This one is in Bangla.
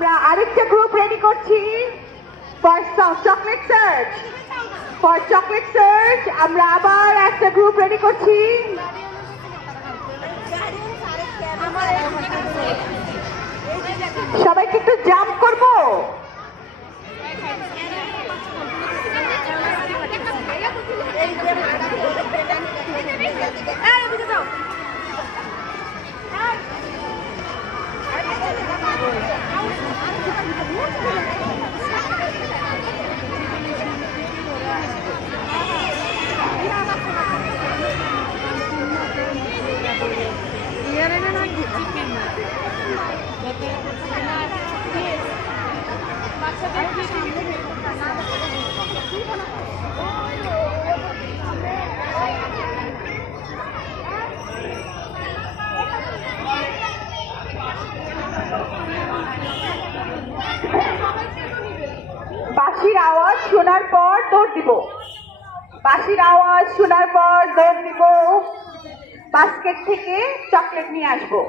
আমরা আরেকটা গ্রুপ রেডি করছি for chocolate search. For chocolate search আমরা আবার একটা গ্রুপ রেডি করছি। সবাইকে একটু জাম্প করবো। বাঁশির আওয়াজ শোনার পর দৌড় দিব। বাঁশির আওয়াজ শোনার পর দৌড় দিব। বাস্কেট থেকে চকলেট নিয়ে আসবো।